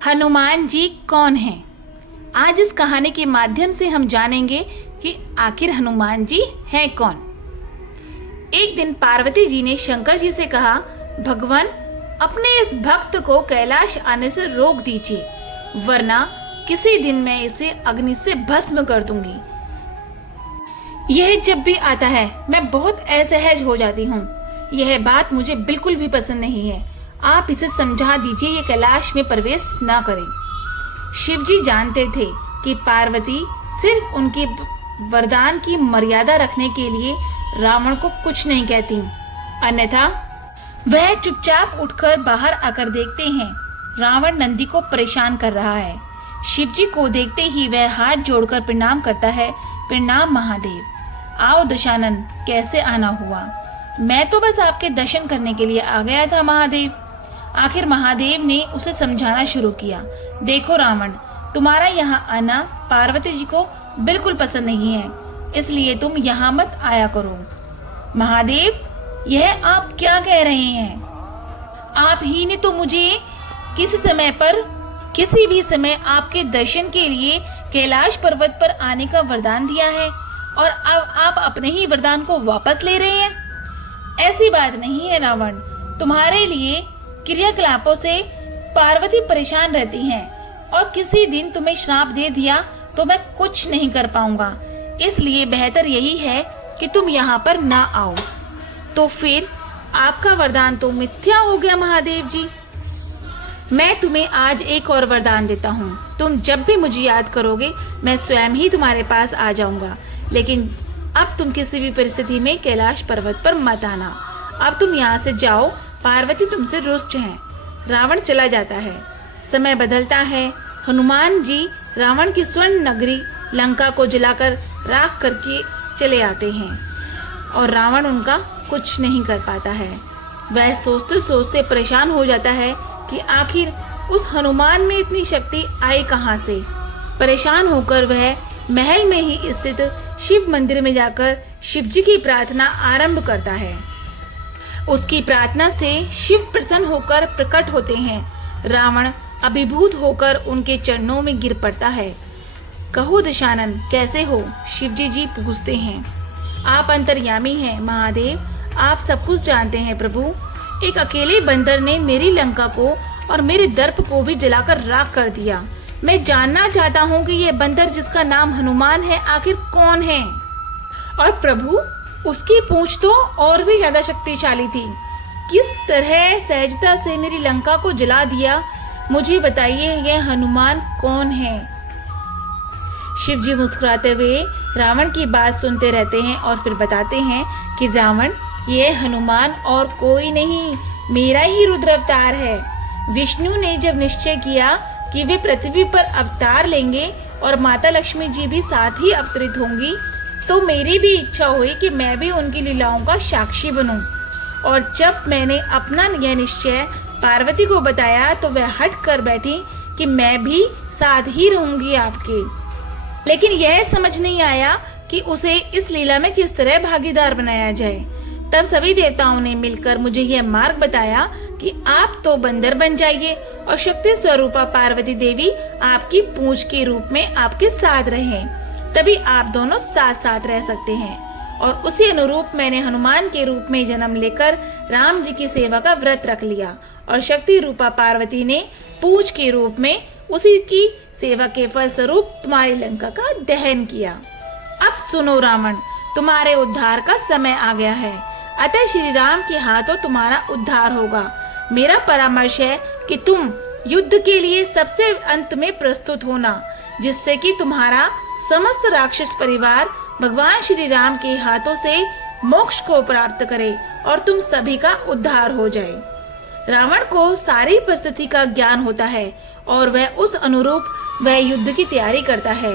हनुमान जी कौन हैं? आज इस कहानी के माध्यम से हम जानेंगे कि आखिर हनुमान जी हैं कौन। एक दिन पार्वती जी ने शंकर जी से कहा, भगवान, अपने इस भक्त को कैलाश आने से रोक दीजिए, वरना किसी दिन मैं इसे अग्नि से भस्म कर दूंगी। यह जब भी आता है मैं बहुत असहज हो जाती हूँ। यह बात मुझे बिल्कुल भी पसंद नहीं है। आप इसे समझा दीजिए, ये कैलाश में प्रवेश ना करें। शिव जी जानते थे कि पार्वती सिर्फ उनके वरदान की मर्यादा रखने के लिए रावण को कुछ नहीं कहती, अन्यथा वह चुपचाप उठकर बाहर आकर देखते हैं रावण नंदी को परेशान कर रहा है। शिव जी को देखते ही वह हाथ जोड़कर प्रणाम करता है। प्रणाम महादेव। आओ दशानन, कैसे आना हुआ? मैं तो बस आपके दर्शन करने के लिए आ गया था महादेव। आखिर महादेव ने उसे समझाना शुरू किया, देखो रावण, तुम्हारा यहाँ आना पार्वती जी को बिल्कुल पसंद नहीं है, इसलिए तुम यहाँ मत आया करो। महादेव, यह आप क्या कह रहे हैं? आप ही ने तो मुझे किसी भी समय आपके दर्शन के लिए कैलाश पर्वत पर आने का वरदान दिया है, और अब आप अपने ही वरदान को वापस ले रहे हैं। ऐसी बात नहीं है रावण, तुम्हारे लिए क्रियाकलापों से पार्वती परेशान रहती हैं, और किसी दिन तुम्हें श्राप दे दिया तो मैं कुछ नहीं कर पाऊंगा। इसलिए बेहतर यही है कि तुम यहाँ पर ना आओ। तो फिर आपका वरदान तो मिथ्या हो गया महादेव जी। मैं तुम्हें आज एक और वरदान देता हूँ। तुम जब भी मुझे याद करोगे मैं स्वयं ही तुम्हारे पास आ जाऊंगा, लेकिन अब तुम किसी भी परिस्थिति में कैलाश पर्वत पर मत आना। अब तुम यहाँ से जाओ, पार्वती तुमसे रुष्ट हैं। रावण चला जाता है। समय बदलता है। हनुमान जी रावण की स्वर्ण नगरी लंका को जलाकर राख करके चले आते हैं, और रावण उनका कुछ नहीं कर पाता है। वह सोचते सोचते परेशान हो जाता है कि आखिर उस हनुमान में इतनी शक्ति आई कहाँ से। परेशान होकर वह महल में ही स्थित शिव मंदिर में जाकर शिव जी की प्रार्थना आरंभ करता है। उसकी प्रार्थना से शिव प्रसन्न होकर प्रकट होते हैं। रावण अभिभूत होकर उनके चरणों में गिर पड़ता है। कहो दशानन, कैसे हो? शिवजी जी पूछते हैं। आप अंतर्यामी हैं महादेव, आप सब कुछ जानते हैं प्रभु। एक अकेले बंदर ने मेरी लंका को और मेरे दर्प को भी जलाकर राख कर दिया। मैं जानना चाहता हूँ कि यह बंदर जिसका नाम हनुमान है आखिर कौन है? और प्रभु, उसकी पूंछ तो और भी ज्यादा शक्तिशाली थी। किस तरह सहजता से मेरी लंका को जला दिया? मुझे बताइए, यह हनुमान कौन है? शिव जी मुस्कुराते हुए रावण की बात सुनते रहते हैं और फिर बताते हैं कि रावण, यह हनुमान और कोई नहीं, मेरा ही रुद्र अवतार है। विष्णु ने जब निश्चय किया कि वे पृथ्वी पर अवतार लेंगे और माता लक्ष्मी जी भी साथ ही अवतरित होंगी, तो मेरी भी इच्छा हुई कि मैं भी उनकी लीलाओं का साक्षी बनूं। और जब मैंने अपना यह निश्चय पार्वती को बताया तो वह हट कर बैठी कि मैं भी साथ ही रहूंगी आपके। लेकिन यह समझ नहीं आया कि उसे इस लीला में किस तरह भागीदार बनाया जाए। तब सभी देवताओं ने मिलकर मुझे यह मार्ग बताया कि आप तो बंदर बन जाइए और शक्ति स्वरूपा पार्वती देवी आपकी पूंछ के रूप में आपके साथ रहें, तभी आप दोनों साथ साथ रह सकते हैं। और उसी अनुरूप मैंने हनुमान के रूप में जन्म लेकर राम जी की सेवा का व्रत रख लिया, और शक्ति रूपा पार्वती ने पूंछ के रूप में उसी की सेवा के फल स्वरूप तुम्हारी लंका का दहन किया। अब सुनो रावण, तुम्हारे उद्धार का समय आ गया है, अतः श्री राम के हाथों तुम्हारा उद्धार होगा। मेरा परामर्श है कि तुम युद्ध के लिए सबसे अंत में प्रस्तुत होना, जिससे कि तुम्हारा समस्त राक्षस परिवार भगवान श्री राम के हाथों से मोक्ष को प्राप्त करे और तुम सभी का उद्धार हो जाए। रावण को सारी परिस्थिति का ज्ञान होता है, और वह उस अनुरूप वह युद्ध की तैयारी करता है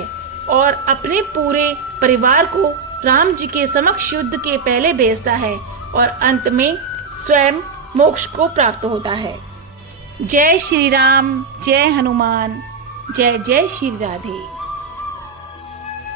और अपने पूरे परिवार को राम जी के समक्ष युद्ध के पहले भेजता है, और अंत में स्वयं मोक्ष को प्राप्त होता है। जय श्री राम, जय हनुमान, जय जय श्री राधे।